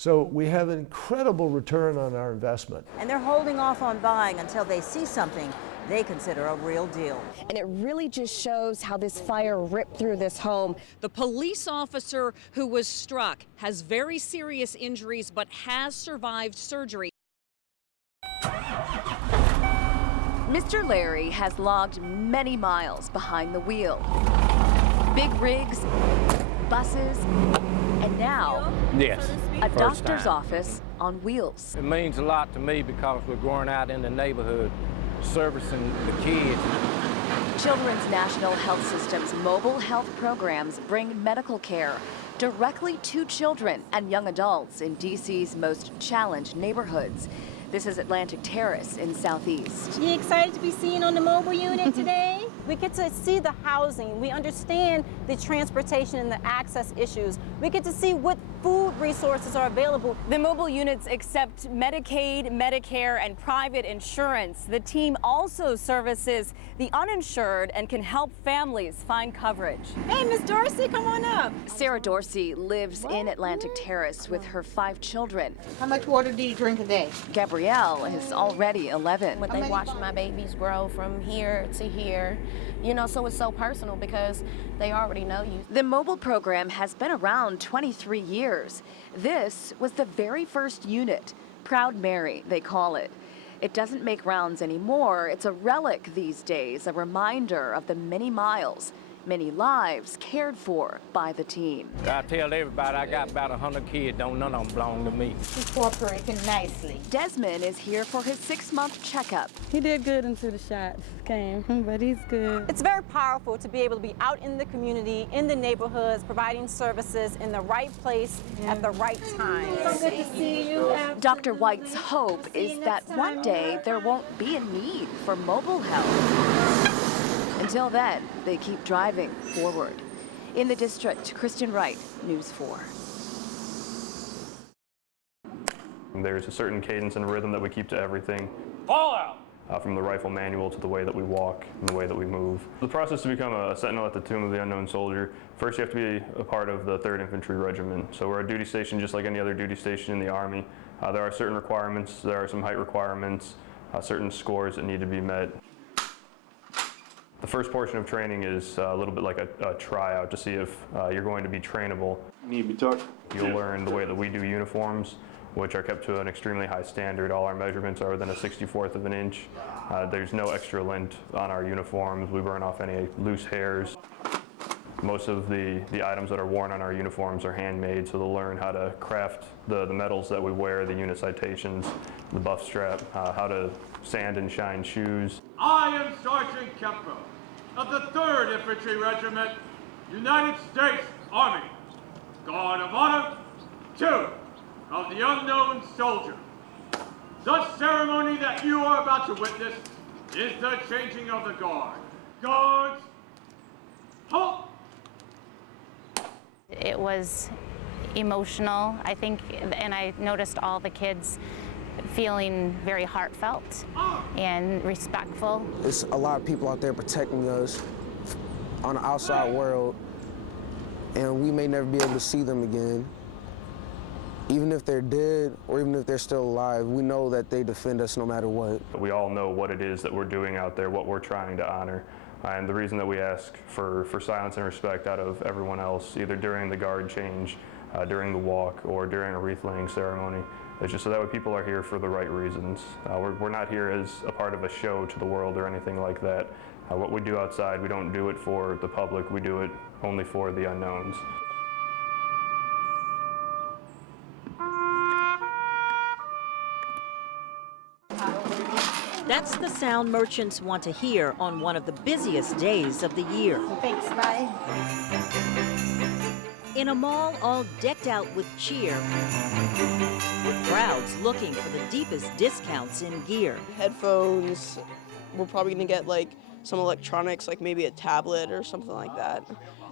So we have an incredible return on our investment. And they're holding off on buying until they see something they consider a real deal. And it really just shows how this fire ripped through this home. The police officer who was struck has very serious injuries but has survived surgery. Mr. Larry has logged many miles behind the wheel. Big rigs, buses, and now Yes, a first doctor's time. office on wheels. It means a lot to me because we're going out in the neighborhood servicing the kids. Children's National Health System's mobile health programs bring medical care directly to children and young adults in D.C.'s most challenged neighborhoods. This is Atlantic Terrace in Southeast. You excited to be seen on the mobile unit today? We get to see the housing. We understand the transportation and the access issues. We get to see what food resources are available. The mobile units accept Medicaid, Medicare, and private insurance. The team also services the uninsured and can help families find coverage. Hey, Miss Dorsey, come on up. Sarah Dorsey lives in Atlantic Terrace with her 5 children. How much water do you drink a day? Gabrielle is already 11. They watch my babies grow from here to here, you know, so it's so personal because they already know you. The mobile program has been around 23 years. This was the very first unit, Proud Mary, they call it. It doesn't make rounds anymore. It's a relic these days, a reminder of the many miles, many lives cared for by the team. I tell everybody I got about 100 kids, don't none of them belong to me. She's cooperating nicely. Desmond is here for his 6-month checkup. He did good until the shots came, but he's good. It's very powerful to be able to be out in the community, in the neighborhoods, providing services in the right place at the right time. So good to see you. Dr. White's hope is that one day there won't be a need for mobile health. Until then, they keep driving forward. In the district, Kristen Wright, News 4. There's a certain cadence and rhythm that we keep to everything. Fall out! From the rifle manual to the way that we walk and the way that we move. The process to become a sentinel at the Tomb of the Unknown Soldier, first you have to be a part of the 3rd Infantry Regiment. So we're a duty station just like any other duty station in the Army. There are certain requirements, there are some height requirements, certain scores that need to be met. The first portion of training is a little bit like a tryout to see if you're going to be trainable. Need to be tucked. You'll learn the way that we do uniforms, which are kept to an extremely high standard. All our measurements are within a 64th of an inch. There's no extra lint on our uniforms. We burn off any loose hairs. Most of the items that are worn on our uniforms are handmade, so they'll learn how to craft the medals that we wear, the unit citations, the buff strap, how to sand and shine shoes. I am Sergeant Kemper of the 3rd Infantry Regiment, United States Army. Guard of Honor 2 of the Unknown Soldier. The ceremony that you are about to witness is the changing of the guard. Guards, halt! It was emotional, I think, and I noticed all the kids feeling very heartfelt and respectful. There's a lot of people out there protecting us on the outside world, and we may never be able to see them again. Even if they're dead or even if they're still alive, we know that they defend us no matter what. We all know what it is that we're doing out there, what we're trying to honor. And the reason that we ask for silence and respect out of everyone else, either during the guard change, during the walk, or during a wreath-laying ceremony, is just so that way people are here for the right reasons. We're not here as a part of a show to the world or anything like that. What we do outside, we don't do it for the public, we do it only for the unknowns. That's the sound merchants want to hear on one of the busiest days of the year. Thanks, bye. In a mall all decked out with cheer, with crowds looking for the deepest discounts in gear. Headphones, we're probably gonna get like some electronics, like maybe a tablet or something like that.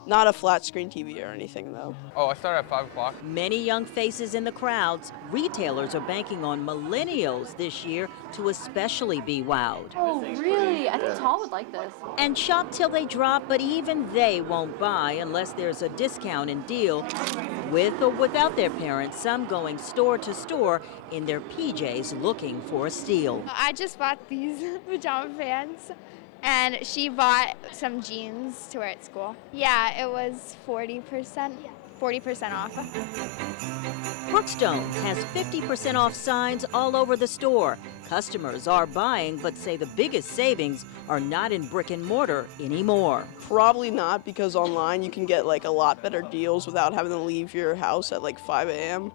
Not a flat screen TV or anything, though. Oh, I started at 5 o'clock. Many young faces in the crowds. Retailers are banking on millennials this year to especially be wowed. Oh, really? I think Tall would like this. And shop till they drop, but even they won't buy unless there's a discount and deal. With or without their parents, some going store to store in their PJs looking for a steal. I just bought these pajama pants. And she bought some jeans to wear at school. Yeah, it was 40% off. Brookstone has 50% off signs all over the store. Customers are buying, but say the biggest savings are not in brick and mortar anymore. Probably not, because online you can get like a lot better deals without having to leave your house at like 5 a.m.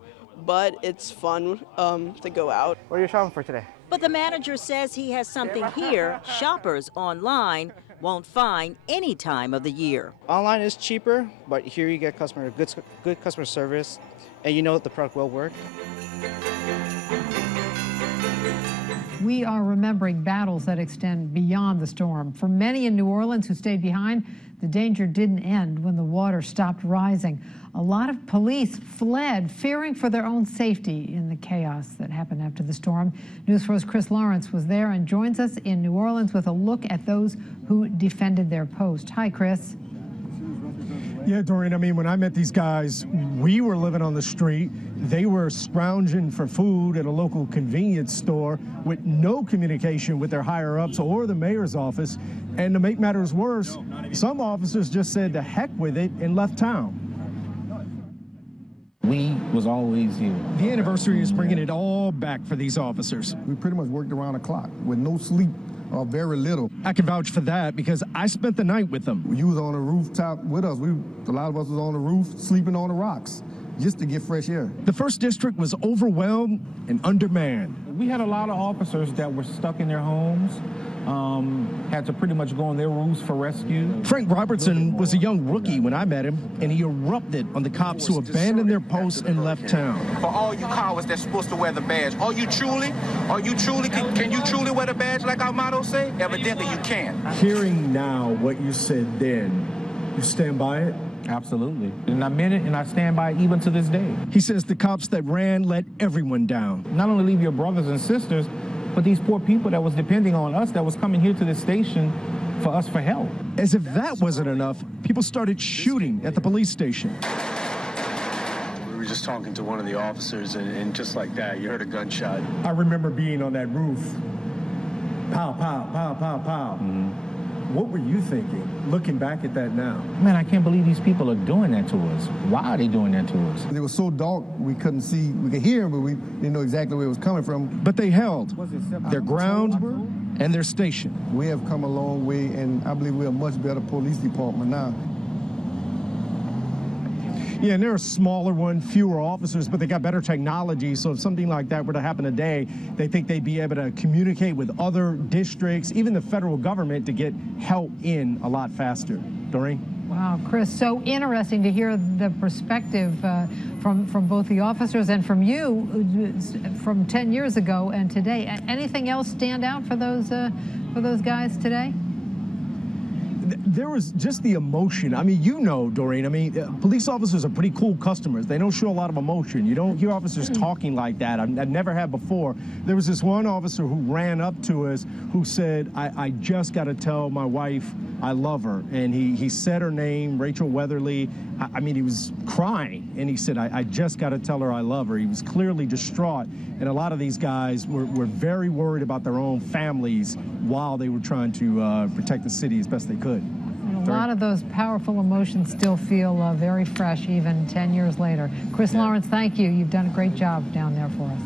But it's fun to go out. What are you shopping for today? But the manager says he has something here shoppers online won't find any time of the year. Online is cheaper, but here you get good customer service, and you know that the product will work. We are remembering battles that extend beyond the storm. For many in New Orleans who stayed behind, the danger didn't end when the water stopped rising. A lot of police fled, fearing for their own safety in the chaos that happened after the storm. News 4's Chris Lawrence was there and joins us in New Orleans with a look at those who defended their post. Hi, Chris. Yeah, Doreen, I mean, when I met these guys, we were living on the street. They were scrounging for food at a local convenience store with no communication with their higher-ups or the mayor's office. And to make matters worse, some officers just said to heck with it and left town. We was always here. The anniversary is bringing it all back for these officers. We pretty much worked around the clock with no sleep or very little. I can vouch for that because I spent the night with them. You was on the rooftop with us. A lot of us was on the roof sleeping on the rocks just to get fresh air. The 1st District was overwhelmed and undermanned. We had a lot of officers that were stuck in their homes, had to pretty much go on their roofs for rescue. Frank Robertson was a young rookie when I met him, and he erupted on the cops who abandoned their posts and left town. For all you cowards that's supposed to wear the badge, can you truly wear the badge like our motto say? Evidently you can. Hearing now what you said then, you stand by it? Absolutely. And I meant it, and I stand by it even to this day. He says the cops that ran let everyone down. Not only leave your brothers and sisters, but these poor people that was depending on us, that was coming here to this station for us for help. As if that wasn't enough, people started shooting at the police station. We were just talking to one of the officers, and just like that, you heard a gunshot. I remember being on that roof. Pow, pow, pow, pow, pow. Mm-hmm. What were you thinking, looking back at that now? Man, I can't believe these people are doing that to us. Why are they doing that to us? It was so dark, we couldn't see. We could hear them, but we didn't know exactly where it was coming from. But they held their ground and their station. We have come a long way, and I believe we're a much better police department now. Yeah, and they're a smaller one, fewer officers, but they got better technology. So if something like that were to happen today, they think they'd be able to communicate with other districts, even the federal government, to get help in a lot faster. Doreen? Wow, Chris, so interesting to hear the perspective from both the officers and from you from 10 years ago and today. Anything else stand out for those guys today? There was just the emotion. I mean, you know, Doreen, I mean, police officers are pretty cool customers. They don't show a lot of emotion. You don't hear officers talking like that. I've never had before. There was this one officer who ran up to us who said, I just got to tell my wife I love her. And he said her name, Rachel Weatherly. I mean, he was crying. And he said, I just got to tell her I love her. He was clearly distraught. And a lot of these guys were very worried about their own families while they were trying to protect the city as best they could. And a lot of those powerful emotions still feel very fresh even 10 years later. Chris Lawrence, thank you. You've done a great job down there for us.